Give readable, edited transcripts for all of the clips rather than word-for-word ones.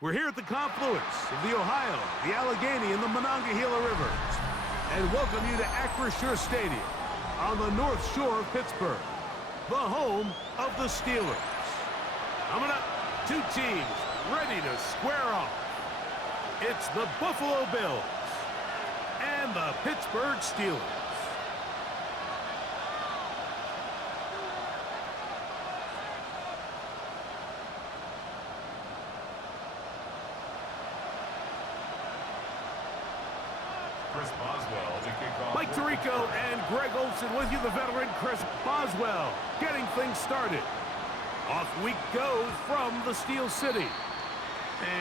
We're here at the confluence of the Ohio, the Allegheny, and the Monongahela Rivers, and welcome you to Acrisure Stadium on the North Shore of Pittsburgh, the home of the Steelers. Coming up, two teams ready to square off. It's the Buffalo Bills and the Pittsburgh Steelers. Mike Tirico and Greg Olson with you, the veteran Chris Boswell, getting things started. Off week goes from the Steel City.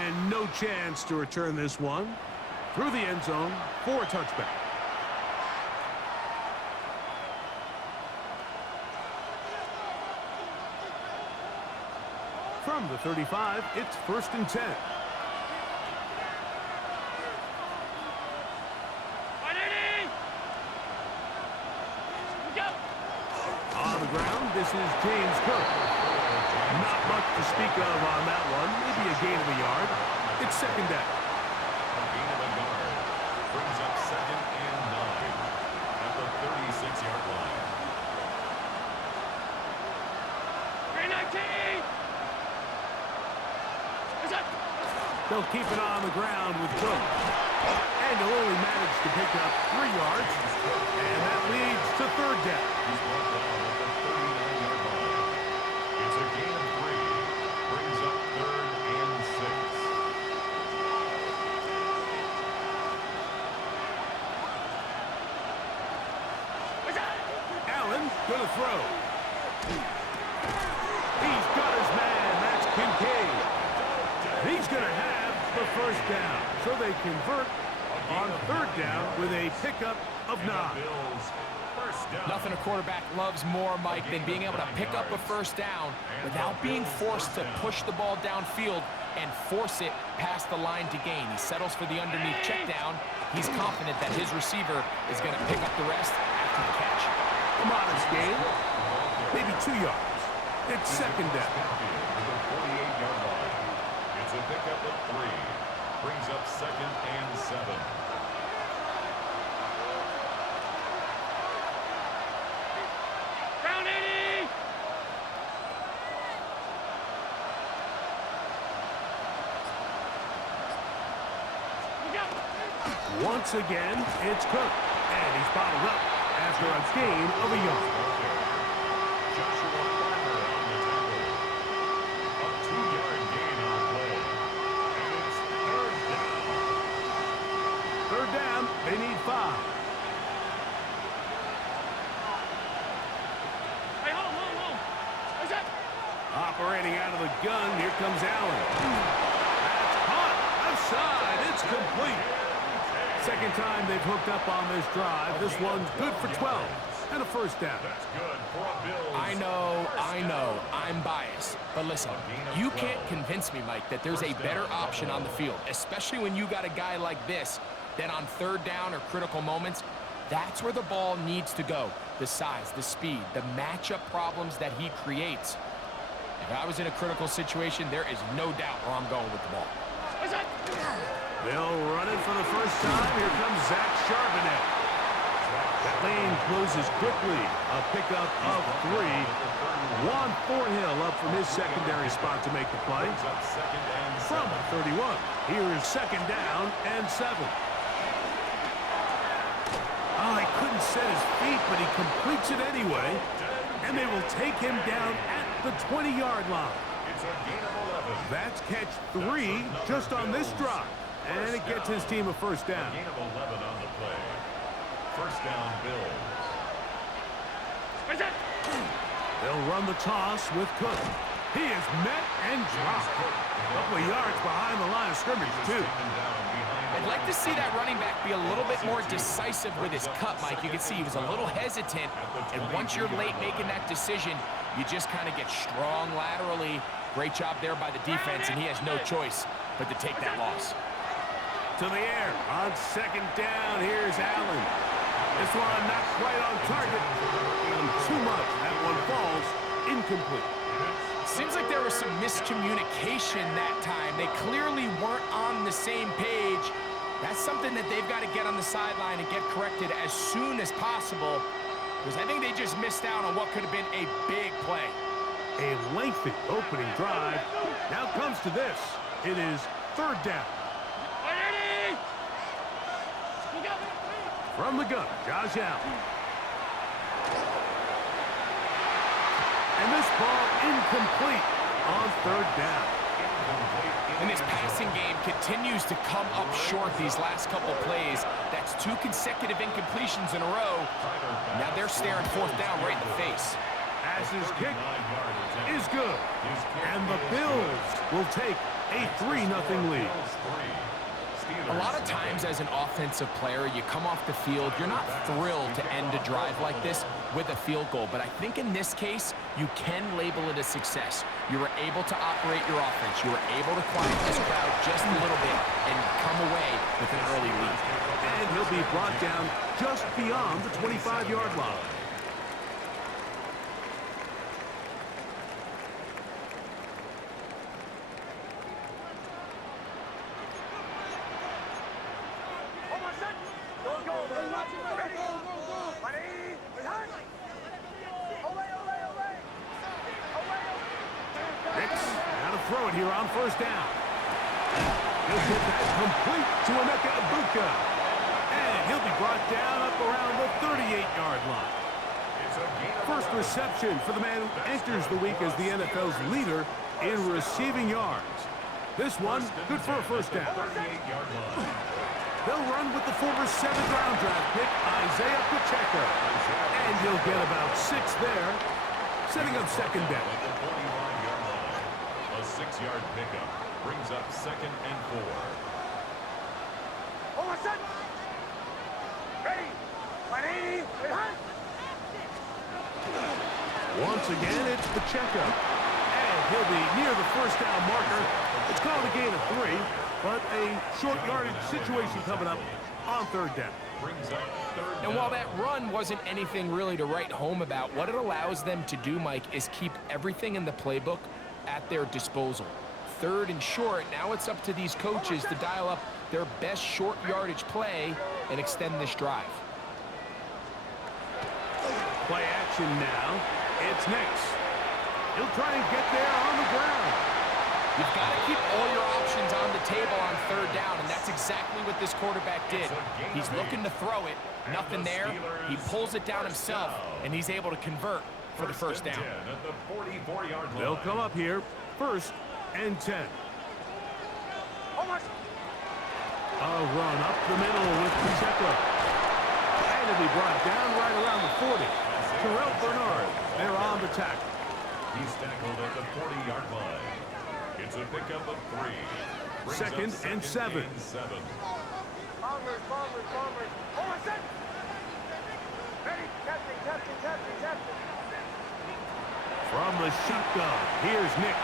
And no chance to return this one through the end zone for a touchback. From the 35, it's 1st and 10. This is James Cook. Not much to speak of on that one. Maybe a gain of a yard. It's second down. A gain of a yard brings up 2nd and 9 at the 36-yard line. 319! They'll keep it on the ground with Cook. And he'll only manage to pick up 3 yards. And that leads to 3rd down. He's brought down at the 39-yard line. It's a gain of 3. Brings up 3rd and 6. Allen gonna throw. He's got his man. That's Kincaid. He's gonna have the 1st down. So they convert on 3rd down with a pickup of 9. Nothing a quarterback loves more, Mike, than being able to pick up a 1st down without being forced to push the ball downfield and force it past the line to gain. He settles for the underneath check down. He's confident that his receiver is going to pick up the rest after the catch. A modest gain, maybe 2 yards. It's 2nd down. It's a pickup of 3. Brings up 2nd and 7. Round 80! Once again, it's Cook. And he's bottled up after a gain of a yard. Joshua Farmer on the tackle. A 2-yard gain on the play. And it's 3rd down. 3rd down, they need 5. Hey, hold. What's that? Operating out of the gun, here comes Allen. That's caught. Offside, it's complete. Second time they've hooked up on this drive. This one's good for 12 and a 1st down. That's good for a Bills. I know, I'm biased. But listen, you can't convince me, Mike, that there's a better option on the field, especially when you got a guy like this, that on 3rd down or critical moments, that's where the ball needs to go. The size, the speed, the matchup problems that he creates. If I was in a critical situation, there is no doubt where I'm going with the ball. What's that? They'll run it for the 1st time. Here comes Zach Charbonnet. That lane closes quickly. A pickup of 3. Juan Thornhill up from his secondary spot to make the play. From 31. Here is 2nd down and 7. Oh, he couldn't set his feet, but he completes it anyway. And they will take him down at the 20-yard line. It's a gain of 11. That's catch 3 just on this drive. And it gets his team a 1st down. A gain of 11 on the play. 1st down, Bills. What's that? They'll run the toss with Cook. He is met and dropped. A couple of yards behind the line of scrimmage, too. I'd like to see that running back be a little bit more decisive with his cut, Mike. You can see he was a little hesitant, and once you're late making that decision, you just kind of get strong laterally. Great job there by the defense, and he has no choice but to take that loss. To the air on 2nd down. Here's Allen. This one not quite on target. Too much. That one falls incomplete. Seems like there was some miscommunication that time. They clearly weren't on the same page. That's something that they've got to get on the sideline and get corrected as soon as possible, because I think they just missed out on what could have been a big play. A lengthy opening drive. Now comes to this. It is third down. From the gun, Josh Allen. And this ball incomplete on third down. And this passing game continues to come up short these last couple plays. That's 2 consecutive incompletions in a row. Now they're staring fourth down right in the face. Passes kick is good. And the Bills will take a 3-0 lead. A lot of times as an offensive player, you come off the field, you're not thrilled to end a drive like this with a field goal. But I think in this case, you can label it a success. You were able to operate your offense. You were able to quiet this crowd just a little bit and come away with an early lead. And he'll be brought down just beyond the 25-yard line. Throw it here on first down. He'll get that complete to Emeka Egbuka. And he'll be brought down up around the 38-yard line. First reception for the man who enters the week as the NFL's leader in receiving yards. This one, good for a first down. They'll run with the former 7th-round draft pick, Isaiah Pacheco. And he'll get about 6 there, setting up second down. 6-yard pickup brings up 2nd and 4. Once again, it's Pacheco. And he'll be near the first down marker. It's called a gain of 3, but a short yardage situation coming up on third down. And while that run wasn't anything really to write home about, what it allows them to do, Mike, is keep everything in the playbook at their disposal. Third and short, now it's up to these coaches to dial up their best short yardage play and extend this drive. Play action now. It's Nix. He'll try and get there on the ground. You've got to keep all your options on the table on third down, and that's exactly what this quarterback did. He's looking to throw it, nothing there. He pulls it down himself, and he's able to convert for the first down. They'll come up here, 1st and 10. A run up the middle with Pacheco. And he'll be brought down right around the 40. Terrell Bernard, they're on the tackle. He's tackled at the 40-yard line. It's a pickup of 3. 2nd and 7. From the shotgun, here's Nix.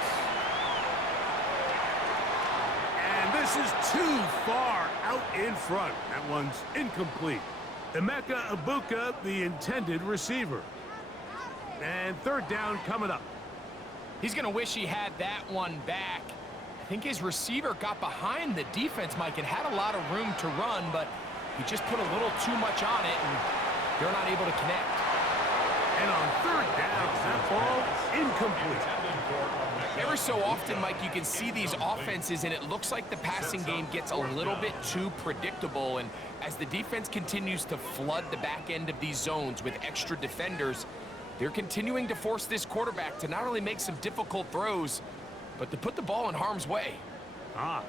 And this is too far out in front. That one's incomplete. Emeka Egbuka, the intended receiver. And third down coming up. He's going to wish he had that one back. I think his receiver got behind the defense, Mike, and had a lot of room to run, but he just put a little too much on it, and they're not able to connect. And on third down, that ball incomplete. Every so often, Mike, you can see these offenses, and it looks like the passing game gets a little bit too predictable, and as the defense continues to flood the back end of these zones with extra defenders, they're continuing to force this quarterback to not only make some difficult throws, but to put the ball in harm's way.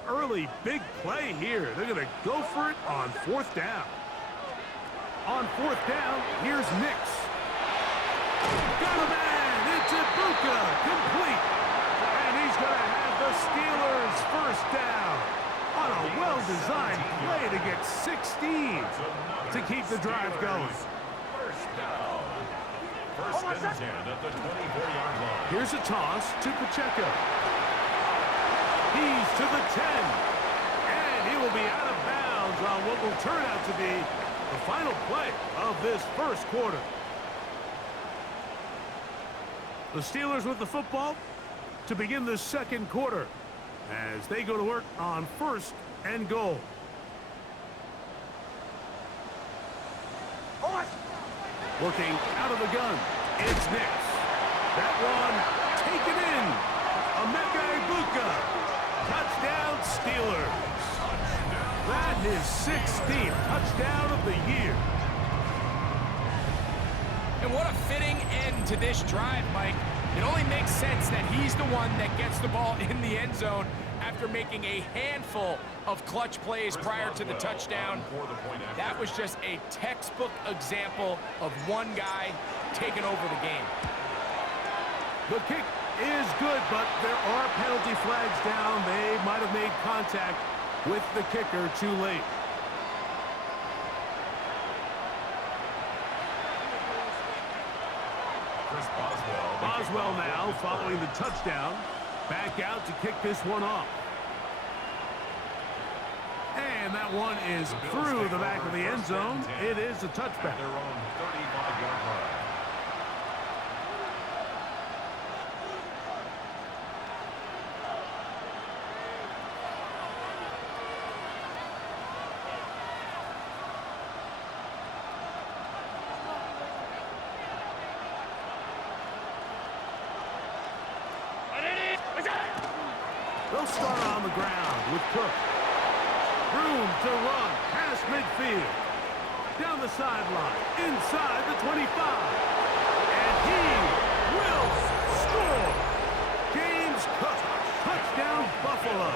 Early big play here. They're going to go for it on 4th down. On 4th down, here's Nix. Got a man. It's Egbuka. Complete. And he's going to have the Steelers first down on a well-designed play to get 16 to keep the drive going. First down. First and 10 at the 24-yard line. Here's a toss to Pacheco. He's to the 10. And he will be out of bounds on what will turn out to be the final play of this first quarter. The Steelers with the football to begin the second quarter as they go to work on 1st and goal. Looking out of the gun, it's Nix. That one taken in. Emeka Ibuka. Touchdown Steelers. That is 16th touchdown of the year. And what a fitting end to this drive, Mike. It only makes sense that he's the one that gets the ball in the end zone after making a handful of clutch plays prior to the touchdown. That was just a textbook example of one guy taking over the game. The kick is good, but there are penalty flags down. They might have made contact with the kicker too late. Boswell now following the touchdown. Back out to kick this one off. And that one is through the back of the end zone. It is a touchback. Their own 35-yard line. They'll start on the ground with Cook. Room to run past midfield. Down the sideline, inside the 25. And he will score. James Cook, touchdown Buffalo.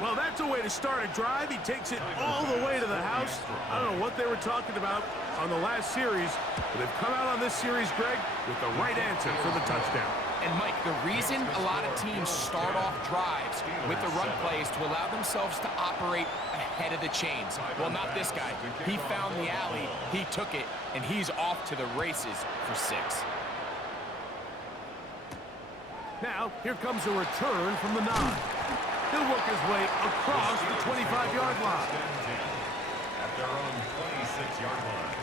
Well, that's a way to start a drive. He takes it all the way to the house. I don't know what they were talking about on the last series, but they've come out on this series, Greg, with the right answer for the touchdown. And Mike, the reason a lot of teams start off drives with the run plays to allow themselves to operate ahead of the chains. Well, not this guy. He found the alley, he took it, and he's off to the races for 6. Now, here comes a return from the 9. He'll work his way across the 25-yard line. At their own 26-yard line.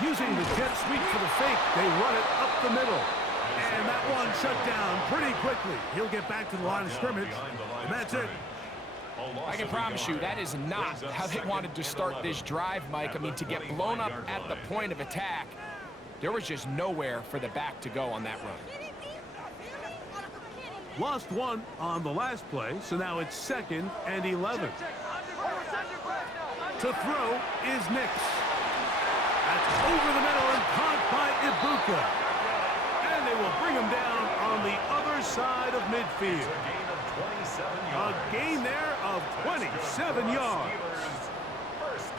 Using the jet sweep for the fake, they run it up the middle. And that one shut down pretty quickly. He'll get back to the line of scrimmage, and that's it. I can promise you that is not how they wanted to start this drive, Mike. I mean, to get blown up at the point of attack, there was just nowhere for the back to go on that run. Lost one on the last play, so now it's 2nd and 11. To throw is Nix. That's over the middle and caught by Ibuka. And they will bring him down on the other side of midfield. A gain there of 27 yards.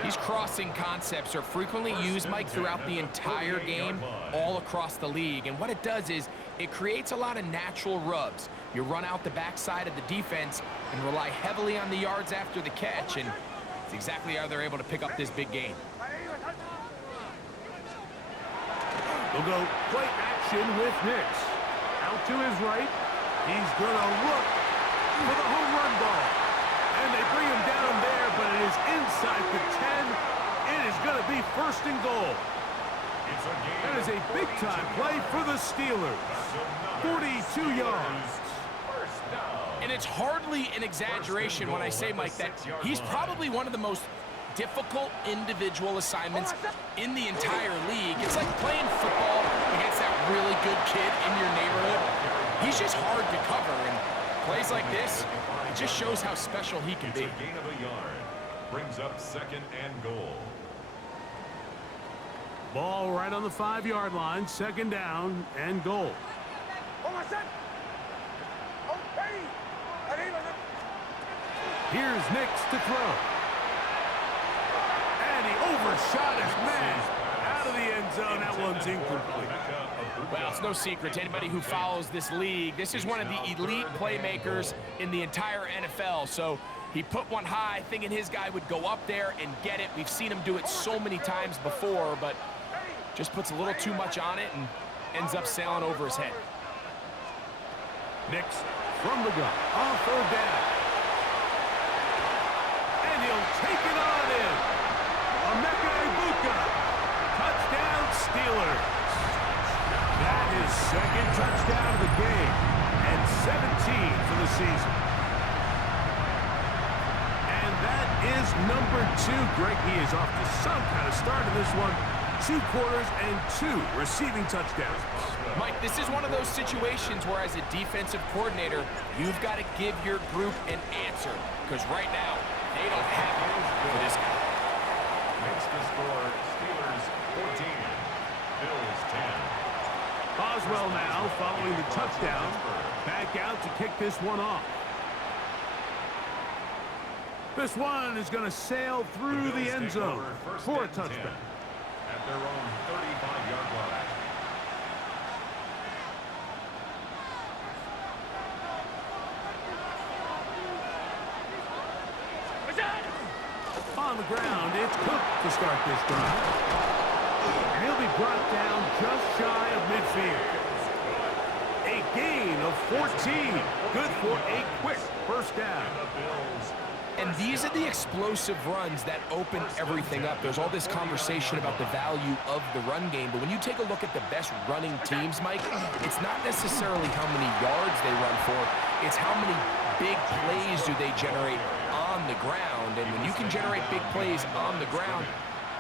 These crossing concepts are frequently used, Mike, throughout the entire game, all across the league. And what it does is it creates a lot of natural rubs. You run out the backside of the defense and rely heavily on the yards after the catch, and it's exactly how they're able to pick up this big gain. They'll go play action with Nix. Out to his right. He's going to look for the home run ball. And they bring him down there, but it is inside the 10. It is going to be 1st and goal. That is a big-time play for the Steelers. 42 yards. And it's hardly an exaggeration when I say, Mike, that he's probably one of the most difficult individual assignments in the entire league. It's like playing football against that really good kid in your neighborhood. He's just hard to cover, and plays like this, it just shows how special he can be. It's a gain of a yard. Brings up 2nd and goal. Ball right on the 5-yard line. 2nd down and goal. Here's Nix to throw. And he overshot his man. Out of the end zone. That one's incomplete. Well, it's no secret to anybody who follows this league. This is one of the elite playmakers in the entire NFL. So he put one high, thinking his guy would go up there and get it. We've seen him do it so many times before, but just puts a little too much on it and ends up sailing over his head. Nix from the gun on third down. And he'll take it on in. Emeka Egbuka. Touchdown Steelers. That is second touchdown of the game and 17 for the season. And that is number 2. Greg, he is off to some kind of start in this one. 2 quarters and 2 receiving touchdowns. Mike, this is one of those situations where as a defensive coordinator, you've got to give your group an answer. Because right now, they don't have it for this guy. Makes the score Steelers 14, Bills 10. Boswell now following the touchdown. Back out to kick this one off. This one is going to sail through the end zone for a touchdown. At their own 35-yard line. On the ground, it's Cook to start this drive. And he'll be brought down just shy of midfield. A gain of 14. Good for a quick first down. And these are the explosive runs that open everything up. There's all this conversation about the value of the run game, but when you take a look at the best running teams, Mike, it's not necessarily how many yards they run for, it's how many big plays do they generate on the ground. And when you can generate big plays on the ground,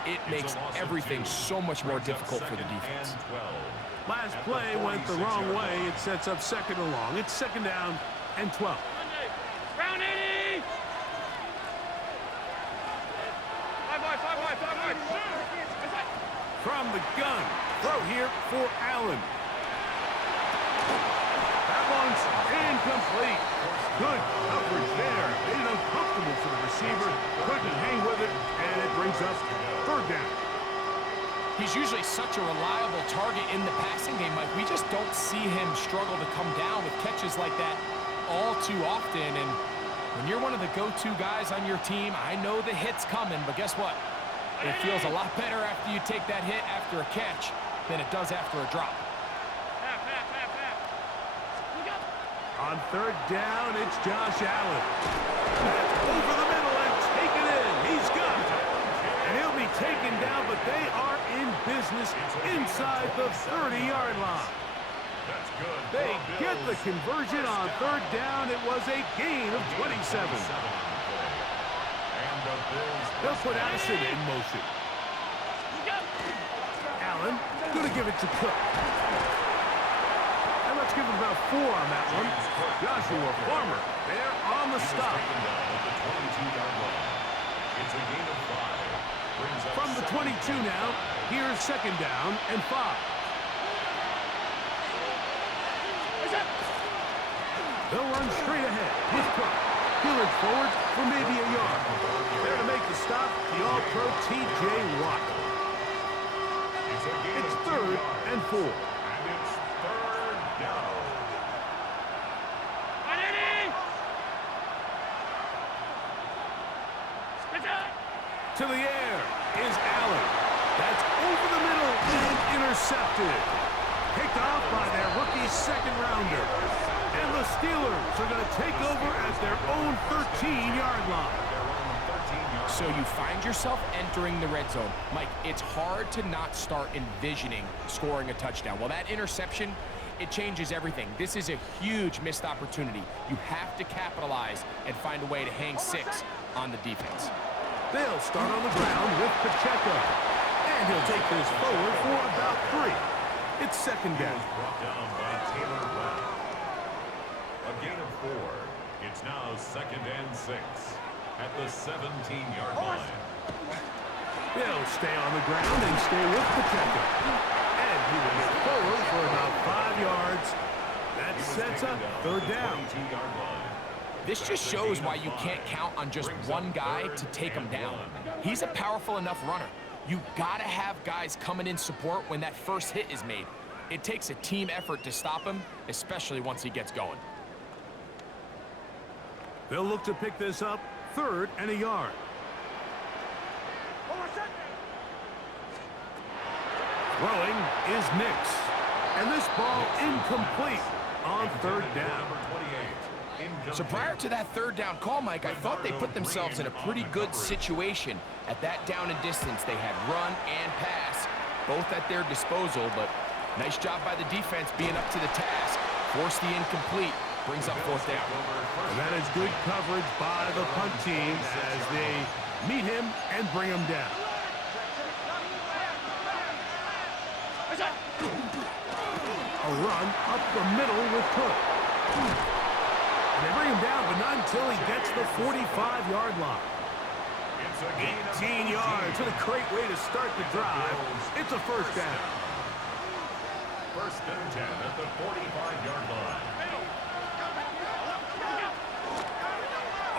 it makes everything so much more difficult for the defense. Last play went the wrong way. It sets up second and long. It's second down and 12. Round 80! 5 wide. From the gun, throw here for Allen. That one's incomplete. Good coverage there. Made it uncomfortable for the receiver. Couldn't hang with it, and it brings up third down. He's usually such a reliable target in the passing game, Mike. We just don't see him struggle to come down with catches like that all too often. And when you're one of the go-to guys on your team, I know the hit's coming, but guess what? It feels a lot better after you take that hit after a catch than it does after a drop. On third down, it's Josh Allen. That's over the middle and taken in. He's got it. And he'll be taken down, but they are in business inside the 30-yard line. That's good. They get the conversion on third down. It was a gain of 27. They'll put Addison in motion. Allen, going to give it to Cook. And let's give him about 4 on that one. Joshua Farmer there on the stop. It's a gain of 5. From the 22 now, here's second down and 5. They'll run straight ahead with Cook. He'll look forward for maybe a yard. There to make the stop, the All-Pro T.J. Watt. It's third and 4. And it's third down. To the air is Allen. That's over the middle and intercepted. Picked off by their rookie second-rounder. And the Steelers are going to take over at their own 13-yard line. So you find yourself entering the red zone. Mike, it's hard to not start envisioning scoring a touchdown. Well, that interception, it changes everything. This is a huge missed opportunity. You have to capitalize and find a way to hang 6 on the defense. They'll start on the ground with Pacheco. And he'll take this forward for about 3. It's second down. Brought down by Taylor Webb. A gain of 4. It's now second and 6 at the 17-yard line. They'll stay on the ground and stay with Pacheco. And he will get forward for about 5 yards. That sets up third down. This just shows why you can't count on just one guy to take him down. He's a powerful enough runner. You gotta have guys coming in support when that first hit is made. It takes a team effort to stop him, especially once he gets going. They'll look to pick this up, third and a yard. Throwing is Nix. And this ball incomplete. on third down. So prior to that third down call, Mike, I thought they put themselves in a pretty good situation. At that down and distance, they had run and pass, both at their disposal, but nice job by the defense being up to the task. Force the incomplete, brings up fourth down. And that is good coverage by the punt team as they meet him and bring him down. A run up the middle with Cook. And they bring him down, but not until he gets the 45-yard line. 18 yards. What a great way to start the drive. It's a first down. First and 10 at the 45-yard line.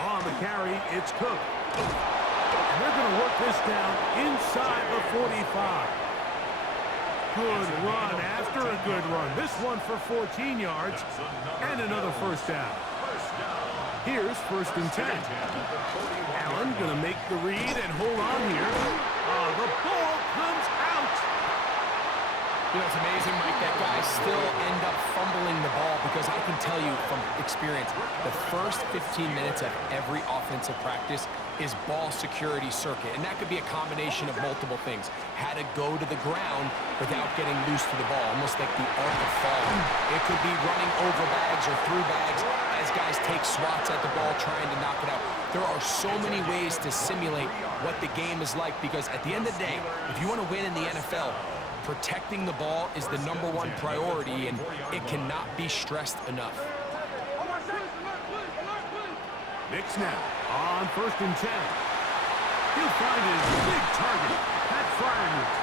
On the carry, it's Cook. And they're going to work this down inside the 45. Good run after a good run. This one for 14 yards and another first down. Here's first and 10. Allen going to make the read and hold on here. The ball comes out. You know, it's amazing, Mike, that guys still end up fumbling the ball because I can tell you from experience, the first 15 minutes of every offensive practice is ball security circuit, and that could be a combination of multiple things. How to go to the ground without getting loose to the ball, almost like the art of falling. It could be running over bags or through bags as guys take swats at the ball trying to knock it out. There are so many ways to simulate what the game is like because at the end of the day, if you want to win in the NFL, protecting the ball is the #1 priority, and it cannot be stressed enough. Nick snap on first and 10. He'll find his big target, Pat Fryermuth.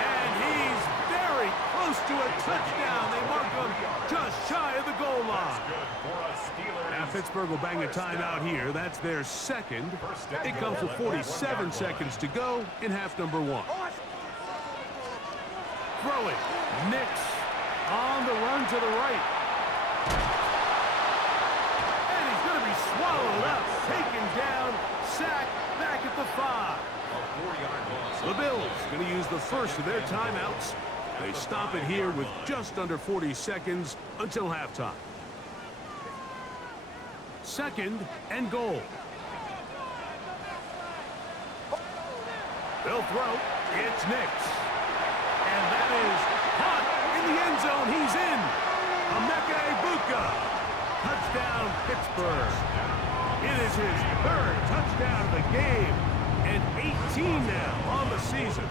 And he's very close to a touchdown. They mark him just shy of the goal line. Now Pittsburgh will bang a timeout here. That's their second. It comes with 47 seconds to go in half number 1. Throw it. Nix on the run to the right. And he's going to be swallowed up, taken down, sacked, back at the 5. The Bills going to use the first of their timeouts. They stop it here with just under 40 seconds until halftime. Second and goal. They'll throw. It's Nix. And that is hot in the end zone. He's in. Emeka Egbuka. Touchdown, Pittsburgh. It is his third touchdown of the game. And 18 now on the season.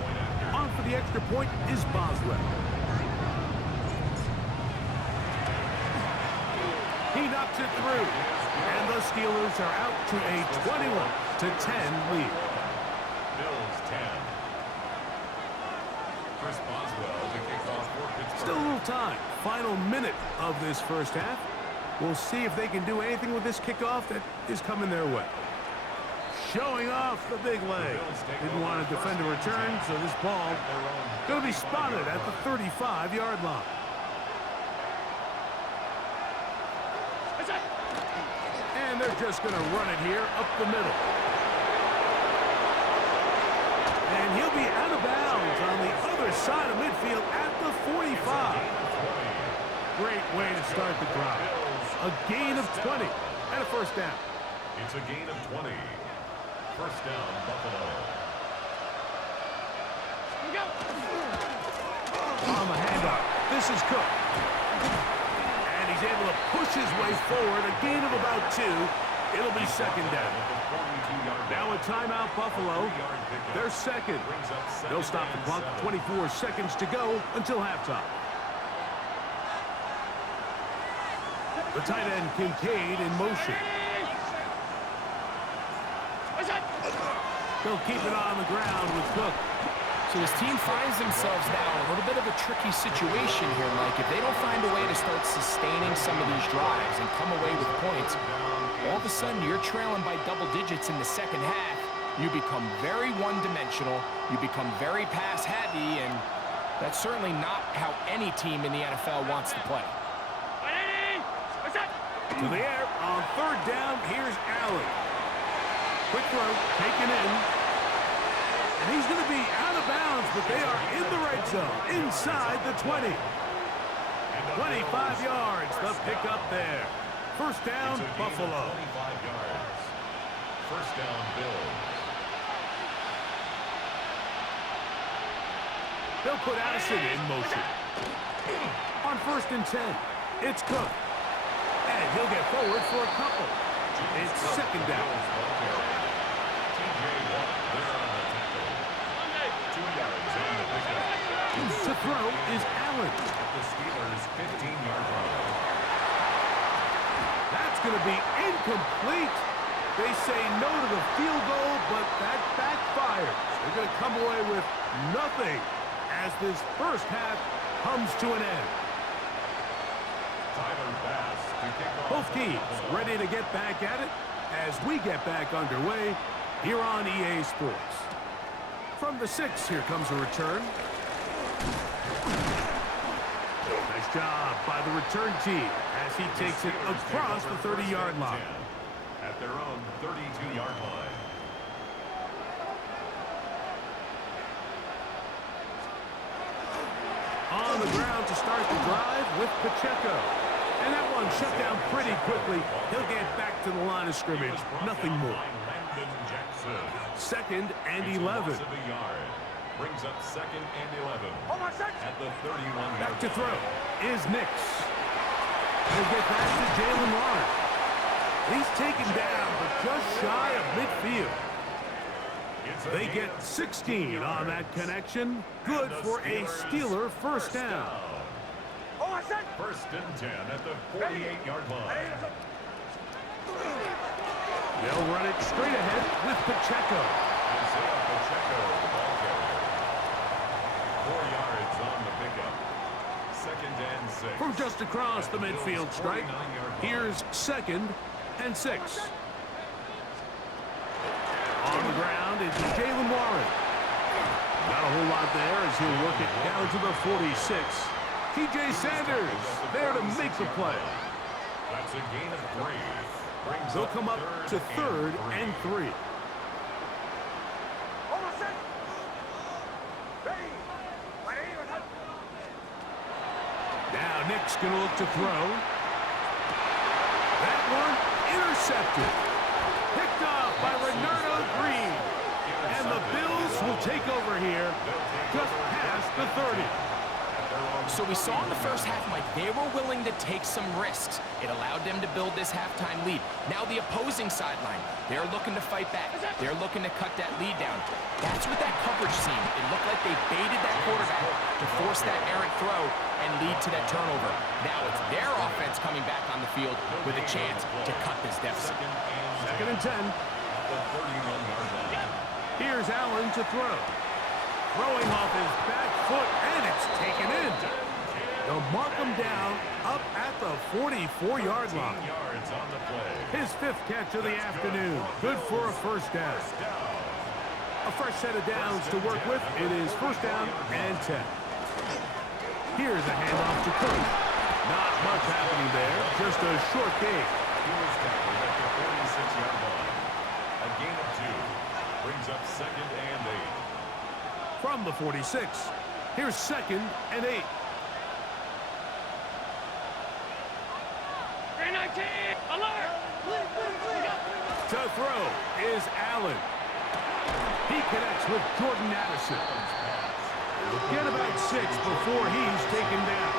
On for the extra point is Boswell. He knocks it through. And the Steelers are out to a 21-10 lead. Bills 10. Chris Boswell to kick off for Pittsburgh. Still a little time. Final minute of this first half. We'll see if they can do anything with this kickoff that is coming their way. Showing off the big leg. Didn't want to defend a return, so this ball going to be spotted at the 35-yard line. And they're just going to run it here up the middle. And he'll be out of bounds on the other side of midfield at the 45. Great way to start the drive. A gain of 20 and a first down. It's a gain of 20. First down, Buffalo. On the handoff, this is Cook. And he's able to push his way forward, a gain of about 2. It'll be second down. Now a timeout, Buffalo. They're second. They'll stop the clock, 24 seconds to go until halftime. The tight end, Kincaid, in motion. They'll keep it on the ground with Cook. So this team finds themselves now in a little bit of a tricky situation here, Mike. If they don't find a way to start sustaining some of these drives and come away with points, all of a sudden you're trailing by double digits in the second half. You become very one-dimensional. You become very pass-heavy, and that's certainly not how any team in the NFL wants to play. To the air on third down. Here's Allen. Quick throw, taken in. And he's going to be out of bounds, but they are in the red zone, inside the 20. 25 yards, the pickup there. First down, It's a gain of Buffalo. 25 yards. First down, Bills. They'll put Addison in motion. On first and 10, it's Cook. And he'll get forward for a couple. It's second down. TJ Watt there on the tackle. 2 yards on the pickup. To throw is Allen. At the Steelers' 15-yard line. That's going to be incomplete. They say no to the field goal, but that backfires. They're going to come away with nothing as this first half comes to an end. Tyler Bass to kick off. Both teams ready to get back at it as we get back underway here on EA Sports. From the 6, here comes a return. Nice job by the return team as he takes it across the 30-yard line. At their own 32-yard line. On the ground to start the drive with Pacheco. And that one shut down pretty quickly. He'll get back to the line of scrimmage. Nothing more. Landon Jackson. Second and Makes a 11. loss of a yard. Brings up second and 11. At the 31-yard Back to throw line. is Nix. He'll get back to Jalen Warren. He's taken down, but just shy of midfield. They get 16 on that connection. Good for a Steeler first down. First and 10 at the 48-yard line. They'll run it straight ahead with Pacheco. Isaiah Pacheco, the ball carrier. 4 yards on the pickup. Second and 6. From just across the midfield stripe, 49-yard line. here's second and 6. On the ground, it's Jalen Warren. Not a whole lot there as he'll work it down to the 46. TJ Sanders there to make the play. That's a gain of 3. Brings They'll come up to third and 3. Now Nick's going to look to throw. That one intercepted. Picked off by Renardo Green. And the Bills will take over here just past the 30. So we saw in the first half, Mike, they were willing to take some risks. It allowed them to build this halftime lead. Now the opposing sideline, they're looking to fight back. They're looking to cut that lead down. That's what that coverage seemed. It looked like they baited that quarterback to force that errant throw and lead to that turnover. Now it's their offense coming back on the field with a chance to cut this deficit. Second and 10. The 31-yard line. Here's Allen to throw. Throwing off his back foot, and it's taken in. They'll mark him down up at the 44-yard line. 15 yards on the play. His 5th catch of the afternoon. Good for a first down. A fresh set of downs to work with. It is first down and 10. Here's a handoff to Cook. Not much happening there. Just a short gain. He was tackled at the 46-yard line. A gain of 2. Brings up second and 8. From the 46, here's second and 8. Alert! To throw is Allen. He connects with Jordan Addison. Get about 6 before he's taken down.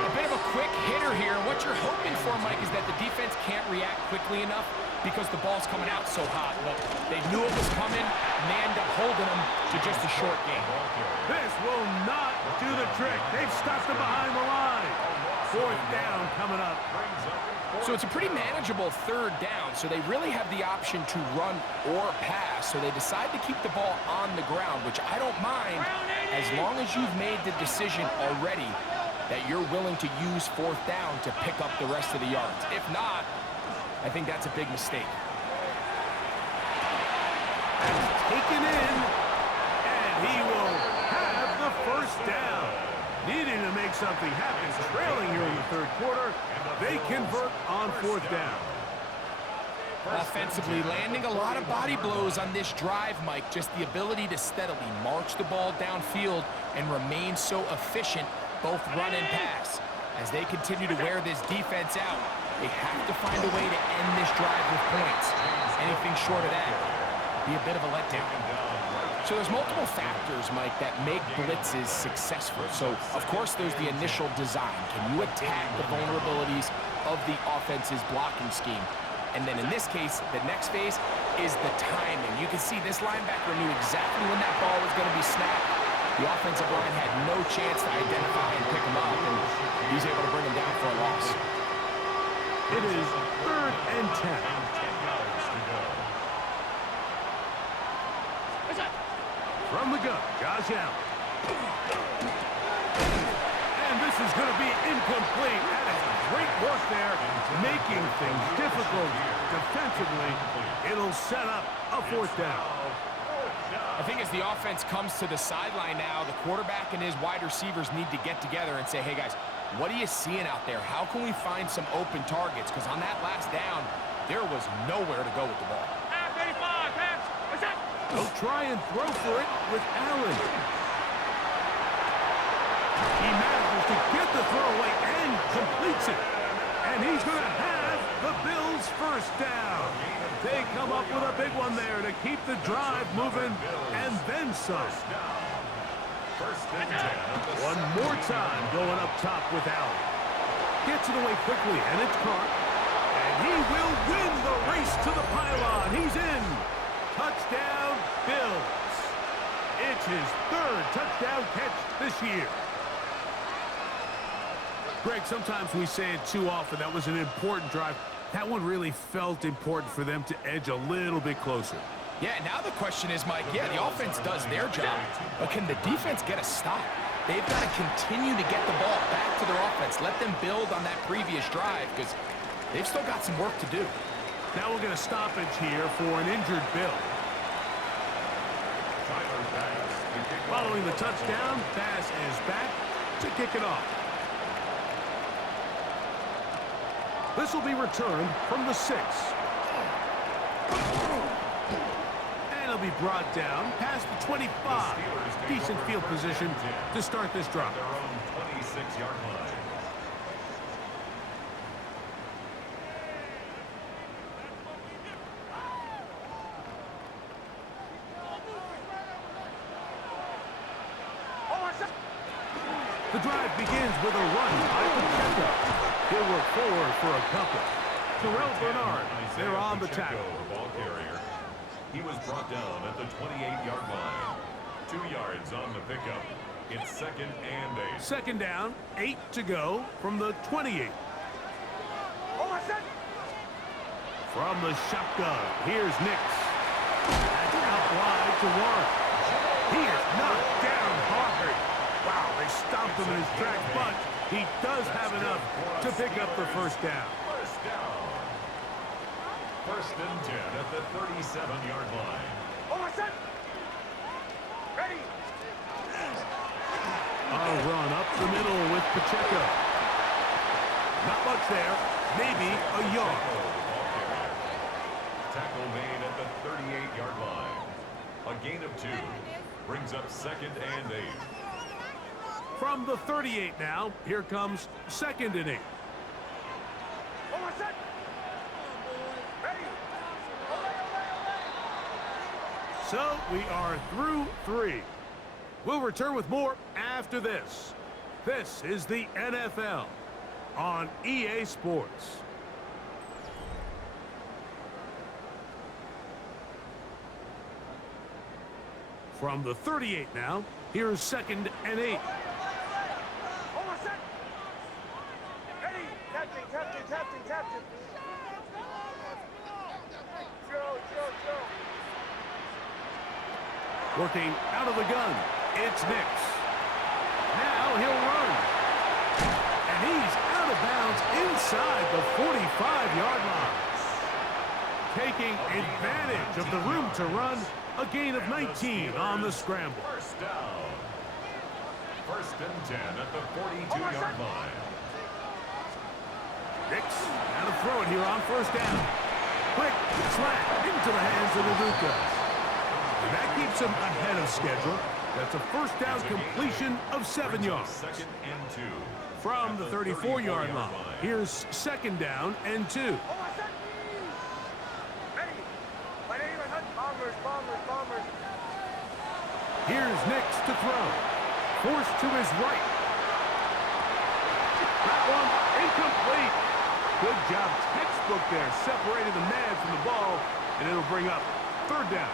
A bit of a quick hitter here. What you're hoping for, Mike, is that the defense can't react quickly enough because the ball's coming out so hot. But they knew it was coming, and they end up holding them to just a short game. This will not do the trick. They've stopped him behind the line. Fourth down coming up. So it's a pretty manageable third down, so they really have the option to run or pass. So they decide to keep the ball on the ground, which I don't mind as long as you've made the decision already that you're willing to use fourth down to pick up the rest of the yards. If not, I think that's a big mistake. Taken in, and he will have the first down. Needing to make something happen, trailing here in the third quarter, they convert on fourth down. Offensively, landing a lot of body blows on this drive, Mike. Just the ability to steadily march the ball downfield and remain so efficient both run and pass. As they continue to wear this defense out, they have to find a way to end this drive with points. Anything short of that would be a bit of a letdown. So there's multiple factors, Mike, that make blitzes successful. So, of course, there's the initial design. Can you attack the vulnerabilities of the offense's blocking scheme? And then in this case, the next phase is the timing. You can see this linebacker knew exactly when that ball was going to be snapped. The offensive line had no chance to identify and pick him up, and he's able to bring him down for a loss. It is 3rd and 10. From the gun, Josh Allen. And this is going to be incomplete. That is great work there, making things difficult defensively. It'll set up a 4th down. I think as the offense comes to the sideline now, the quarterback and his wide receivers need to get together and say, hey, guys, what are you seeing out there? How can we find some open targets? Because on that last down, there was nowhere to go with the ball. They'll try and throw for it with Allen. He manages to get the throw away and completes it. And he's going to have the Bills' 1st down. They come up with a big one there to keep the drive moving and then some. One more time going up top with Allen. Gets it away quickly, and it's caught. And he will win the race to the pylon. He's in. Touchdown, Bills. It's his 3rd touchdown catch this year. Greg, sometimes we say it too often. That was an important drive. That one really felt important for them to edge a little bit closer. Yeah, now the question is, Mike, yeah, the offense does their job, but can the defense get a stop? They've got to continue to get the ball back to their offense. Let them build on that previous drive because they've still got some work to do. Now we're going to stoppage here for an injured Bill. Following the touchdown, Bass is back to kick it off. This will be returned from the 6. And it'll be brought down past the 25. Decent field position to start this drive. Their own 26-yard line. The drive begins with a run by Pacheco. He'll work forward for a couple. Terrell Bernard, they're on the tackle. The ball carrier. He was brought down at the 28-yard line. 2 yards on the pickup. It's 2nd and 8. 2nd down, 8 to go from the 28. From the shotgun, here's Nix. That's out wide to Warren. He is knocked down hard. Wow, they stopped him in his tracks, but he does have enough to pick up the 1st down. 1st down. 1st and 10 at the 37-yard line. Ready. A run up the middle with Pacheco. Not much there, maybe a yard. Tackle made at the 38-yard line. A gain of 2 brings up 2nd and 8. From the 38 now, here comes 2nd and 8. So we are through 3. We'll return with more after this. This is the NFL on EA Sports. From the 38 now, here's 2nd and 8. Captain. Working out of the gun, it's Nix. Now he'll run. And he's out of bounds inside the 45-yard line. Taking advantage of the room to run, a gain of 19 on the scramble. 1st down. 1st and 10 at the 42-yard line. Nix, now to throw it here on 1st down. Quick slant into the hands of the Luka. And that keeps him ahead of schedule. That's a first down completion of 7 yards. Second and 2. From the 34-yard line, here's second down and 2. Ready. Bombers, bombers, bombers. Here's Nix to throw. Forced to his right. That one incomplete. Good job, textbook there, separating the man from the ball, and it'll bring up third down.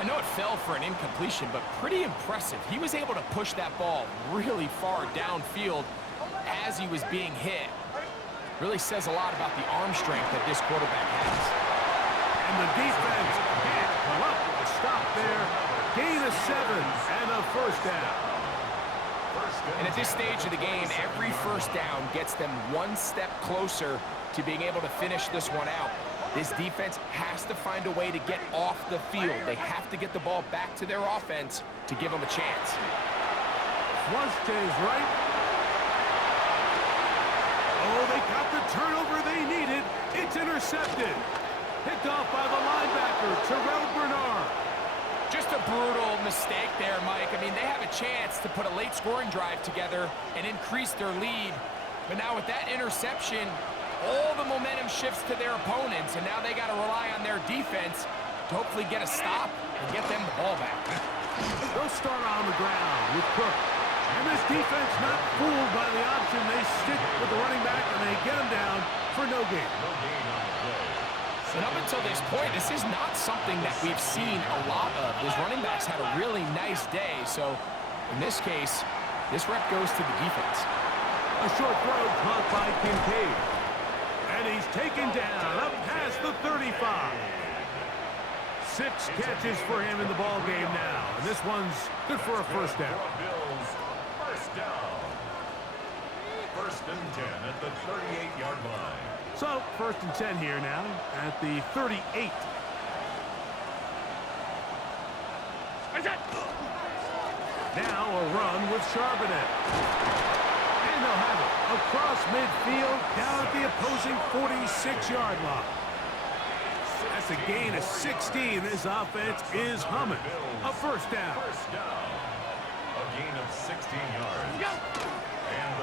I know it fell for an incompletion, but pretty impressive. He was able to push that ball really far downfield as he was being hit. Really says a lot about the arm strength that this quarterback has. And the defense can't come up with a stop there. Gain of 7 and a first down. And at this stage of the game, every first down gets them one step closer to being able to finish this one out. This defense has to find a way to get off the field. They have to get the ball back to their offense to give them a chance. Flush to his right. Oh, they got the turnover they needed. It's intercepted. Picked off by the linebacker, Terrell Bernard. Just a brutal mistake there, Mike. I mean, they have a chance to put a late scoring drive together and increase their lead. But now with that interception, all the momentum shifts to their opponents, and now they got to rely on their defense to hopefully get a stop and get them the ball back. They'll start on the ground with Cook. And this defense not fooled by the option. They stick with the running back, and they get him down for no gain. And up until this point, this is not something that we've seen a lot of. These running backs had a really nice day, so in this case, this rep goes to the defense. A short throw caught by Kincaid. And he's taken down up past the 35. 6 catches for him in the ball game now. And this one's good for a first down. Bills, first down. First and 10 at the 38-yard line. So, first and 10 here now at the 38. Now a run with Charbonnet. And they'll have it across midfield down at the opposing 46-yard line. That's a gain of 16. This offense is humming. A first down. First down. A gain of 16 yards.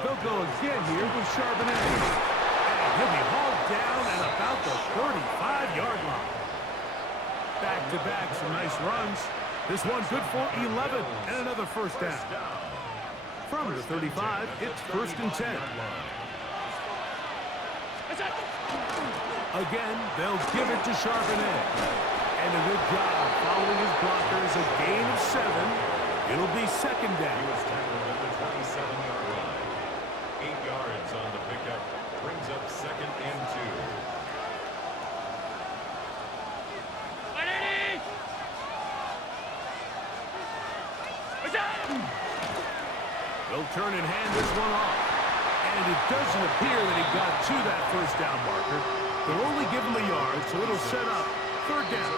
They'll go again here with Charbonnet. He'll be hauled down at about the 35-yard line. Back-to-back, some nice runs. This one good for 11 and another first down. From the 35, it's first and 10. Again, they'll give it to Charbonnet. And a good job following his blockers, a gain of 7. It'll be second down. He was tackled at the 27-yard line. 8 yards on the pickup. Brings up second and 2. They'll turn and hand this one off. And it doesn't appear that he got to that first down marker. They'll only give him a yard, so it'll set up third down.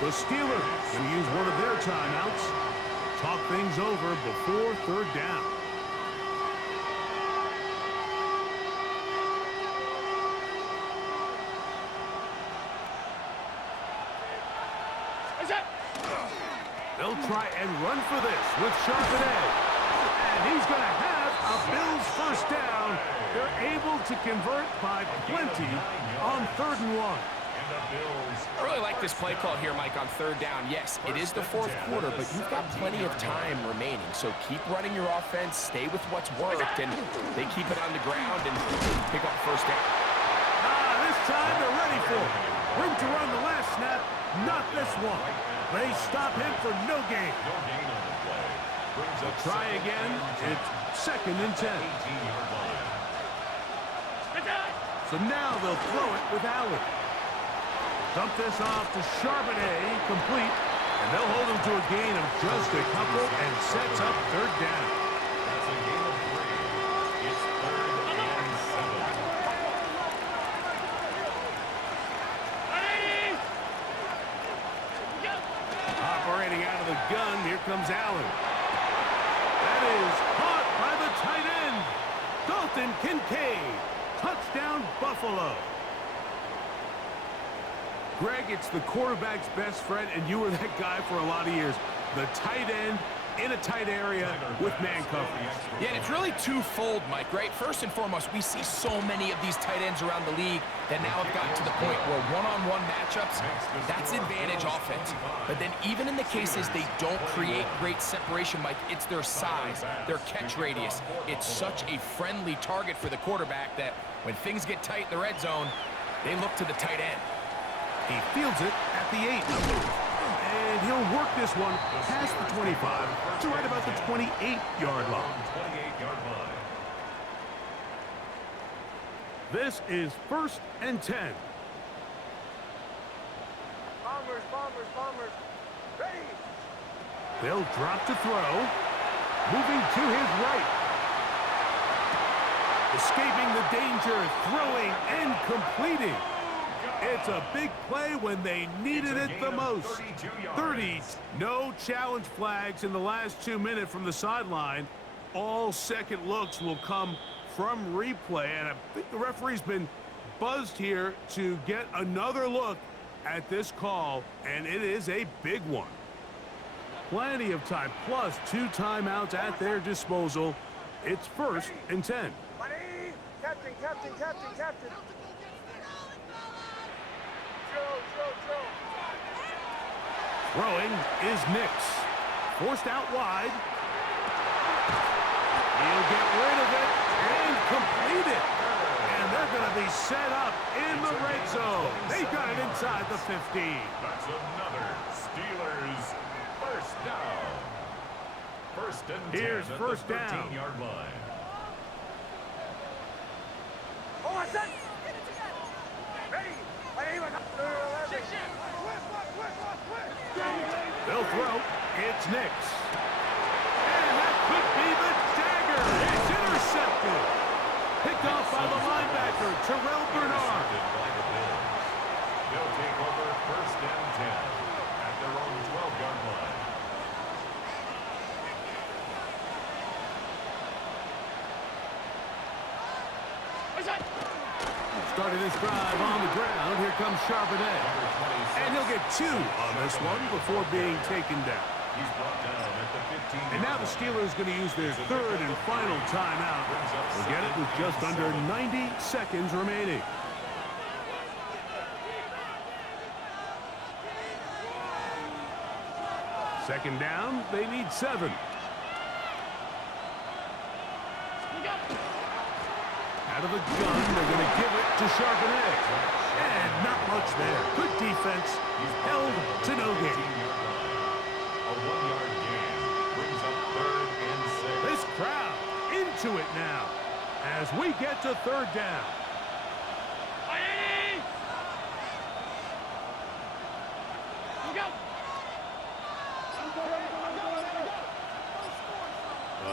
The Steelers going to use one of their timeouts. Talk things over before third down. They'll try and run for this with Charbonnet. And he's going to have a Bills first down. They're able to convert by plenty on 3rd and 1. I really like this play call here, Mike, on third down. Yes, it is the 4th quarter, but you've got plenty of time remaining. So keep running your offense, stay with what's worked, and they keep it on the ground and pick up first down. This time they're ready for it. Room to run the last snap, not this one. They stop him for no gain. They'll try again. It's second and 10. So now they'll throw it with Allen. Dump this off to Charbonnet, complete. And they'll hold him to a gain of just a couple and sets up third down. That's a gain of 3. It's 3rd and 7. Operating out of the gun, here comes Allen. That is caught by the tight end, Dalton Kincaid. Touchdown, Buffalo. Greg, it's the quarterback's best friend, and you were that guy for a lot of years. the tight end in a tight area with man coverage. Yeah, and it's really twofold, Mike, right? First and foremost, we see so many of these tight ends around the league that now have gotten to the point where one-on-one matchups, that's advantage offense. But then even in the cases they don't create great separation, Mike, it's their size, their catch radius. It's such a friendly target for the quarterback that when things get tight in the red zone, they look to the tight end. He fields it at the 8. And he'll work this one past the 25 to right about the 28-yard line. This is 1st and 10. Bombers, bombers, bombers. Ready. They'll drop to throw. Moving to his right. Escaping the danger, throwing and completing. It's a big play when they needed it the most. 30. No challenge flags in the last 2 minutes from the sideline. All second looks will come from replay, and I think the referee's been buzzed here to get another look at this call, and it is a big one. Plenty of time, plus 2 timeouts at their disposal. It's 1st and 10. Ready. Captain, captain, captain, captain. Throwing is Nix. Forced out wide. He'll get rid of it and complete it. And they're going to be set up in the red zone. They got it inside the 15. That's another Steelers first down. 1st and 10 Here's at first the down. 13-yard line. Oh, I said. Ready. They'll throw. It's Nix. And that could be the dagger. It's intercepted. Picked off by the linebacker, Terrell Bernard. They'll take over 1st and 10 at their own 12-yard line. Starting this drive on the ground. Here comes Charbonnet. And he'll get 2 on this one before being taken down. He's brought down at the 15. And now the Steelers going to use their 3rd and final timeout. They'll get it with just under 90 seconds remaining. Second down, they need 7. Out of the gun, they're going to give it to Charbonnet. And not much there. Good defense. Held to no gain. A 1-yard gain brings up 3rd and 6. This crowd into it now as we get to 3rd down.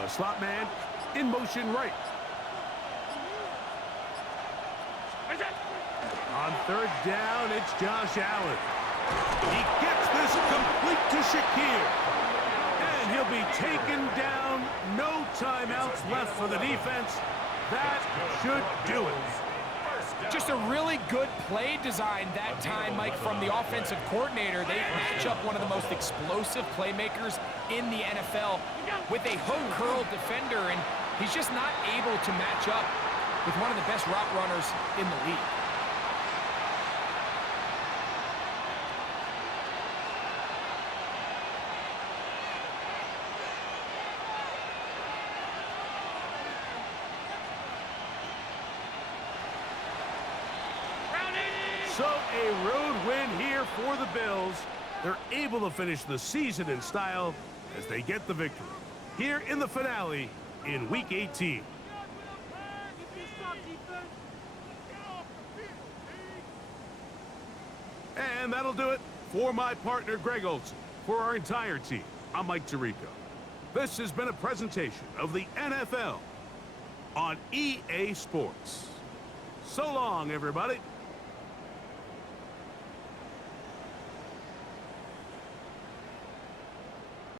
Slot man in motion right. On 3rd down, it's Josh Allen. He gets this complete to Shakir. And he'll be taken down. No timeouts left for the defense. That should do it. Just a really good play design that time, Mike, from the offensive coordinator. They match up one of the most explosive playmakers in the NFL with a hook curl defender, and he's just not able to match up with one of the best route runners in the league. So a road win here for the Bills. They're able to finish the season in style as they get the victory here in the finale in Week 18. And that'll do it for my partner, Greg Olson. For our entire team, I'm Mike Tirico. This has been a presentation of the NFL on EA Sports. So long, everybody.